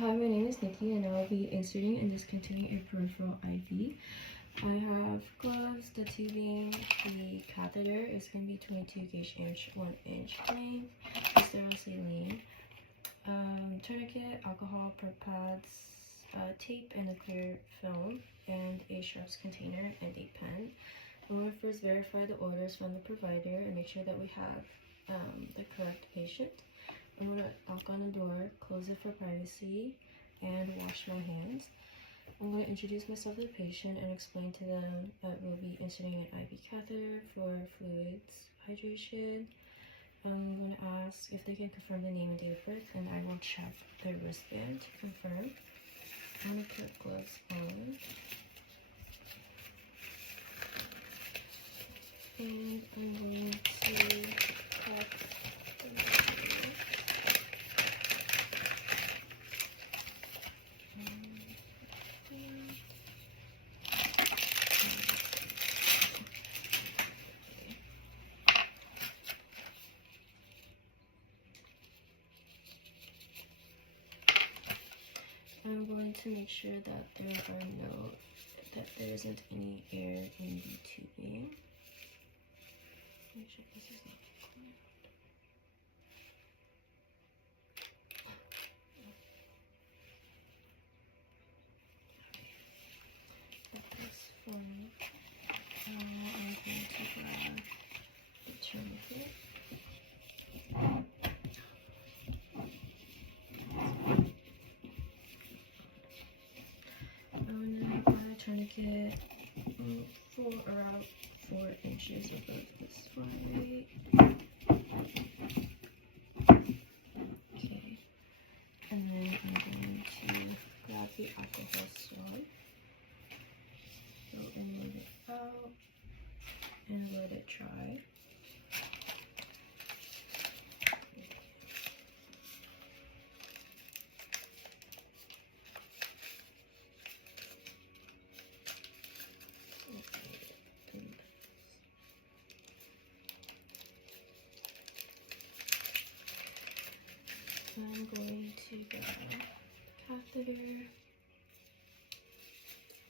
Hi, my name is Nikki, and I'll be inserting and discontinuing a peripheral IV. I have gloves, the tubing, the catheter is going to be 22 gauge inch, 1 inch length, the sterile saline, tourniquet, alcohol, perk pads, tape, and a clear film, and a sharps container and a pen. I want to first verify the orders from the provider and make sure that we have the correct patient. I'm going to knock on the door, close it for privacy, and wash my hands. I'm going to introduce myself to the patient and explain to them that we'll be inserting an IV catheter for fluids hydration. I'm going to ask if they can confirm the name and date of birth, and I will check their wristband to confirm. I'm going to put gloves on. And I'm going to cut the material. I'm going to make sure that there isn't any air in the tubing. Make sure this is not clear. That is fine. I'm going to grab the tourniquet. I'm going to apply a tourniquet for around 4 inches above the spine. Okay, and then I'm going to grab the alcohol swab, go and let it out, and let it dry. I'm going to grab the catheter,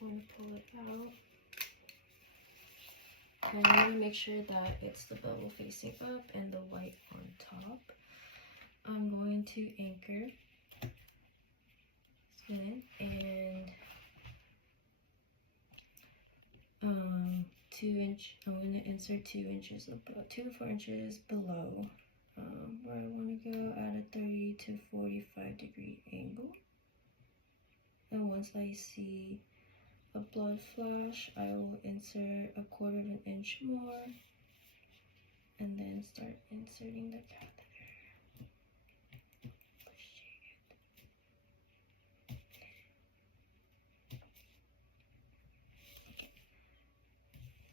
want to pull it out, and I'm going to make sure that it's the bevel facing up and the white on top. I'm going to anchor in and 2-inch. I'm going to insert 2 inches above, 2 to 4 inches below. Where I want to go at a 30 to 45 degree angle. And once I see a blood flash, I will insert a 1/4 inch more and then start inserting the catheter.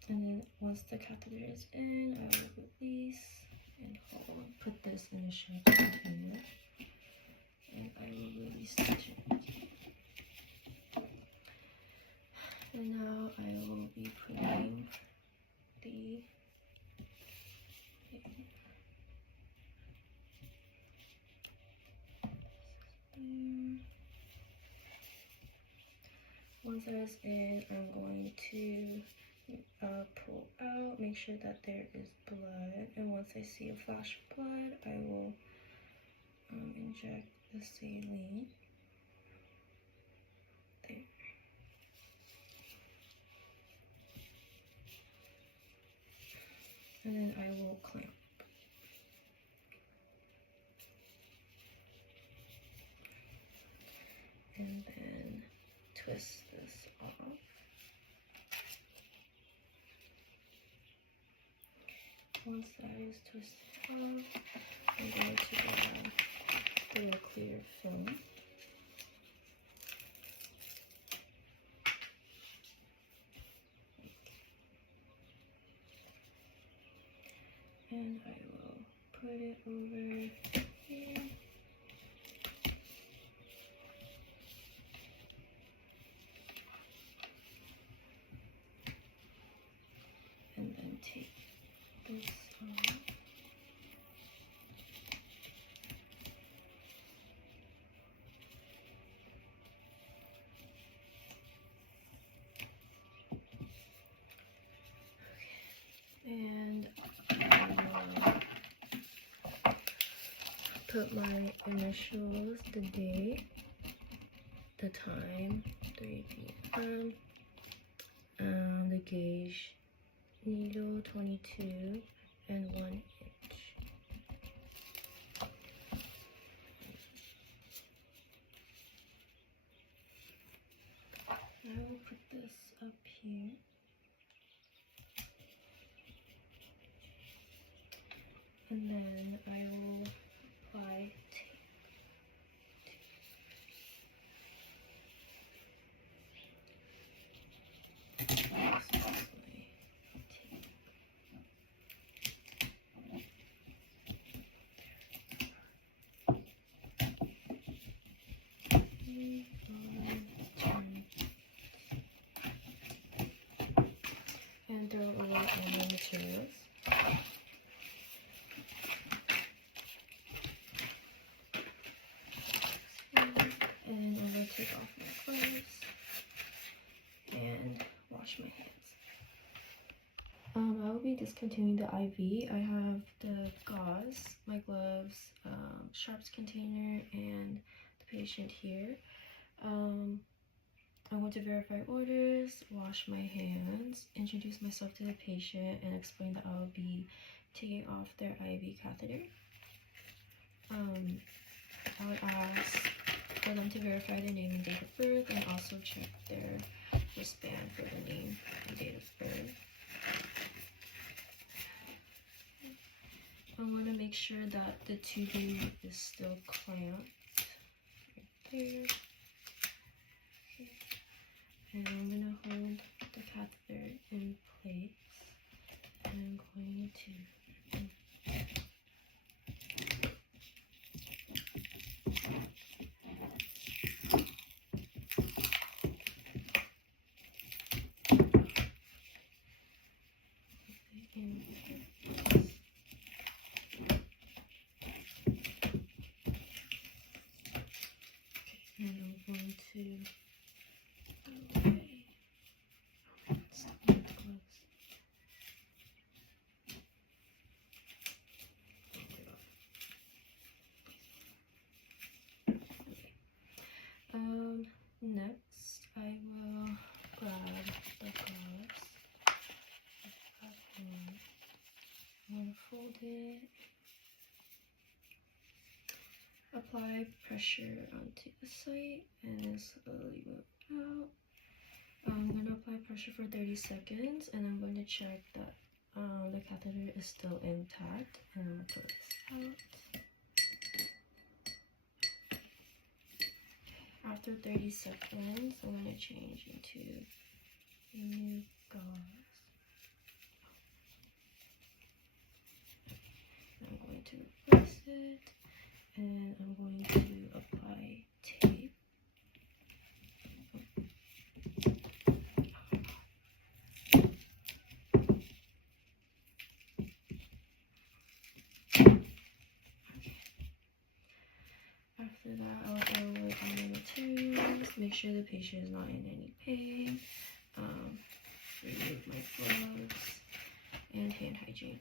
And then once the catheter is in, I will release and hold. Put this in a sharp container, and I will release the tourniquet. And now I will be putting the once that is in, I'm going to pull out, make sure that there is blood, and once I see a flash of blood, I will inject the saline there. And then I will clamp. And then twist this off. Once that is twisted off, I'm going to grab the clear film. And I will put it over here. And then take this off. put my initials, the date, the time, 3 p.m. The gauge, needle 22 and 1 inch. I will put this up here. And then I will apply tape. And throw away all my materials. And I will take off my gloves and wash my hands. I will be discontinuing the IV. I have the gauze, my gloves, sharps container, and the patient here. I want to verify orders, wash my hands, introduce myself to the patient, and explain that I will be taking off their IV catheter. I would ask for them to verify their name and date of birth, and also check their wristband for the name and date of birth. I want to make sure that the tubing is still clamped right there. Okay. And I'm going to hold the catheter in place, and I'm going to next I will grab the gauze. I'm going to fold it, apply pressure onto the site, and slowly move out. I'm going to apply pressure for 30 seconds, and I'm going to check that the catheter is still intact, and I'm going to pull this out. After 30 seconds, I'm going to change into a new gauze. I'm going to replace it, and I'm going to apply tape. After that, I'll go with my materials, make sure the patient is not in any pain, remove my gloves, and hand hygiene.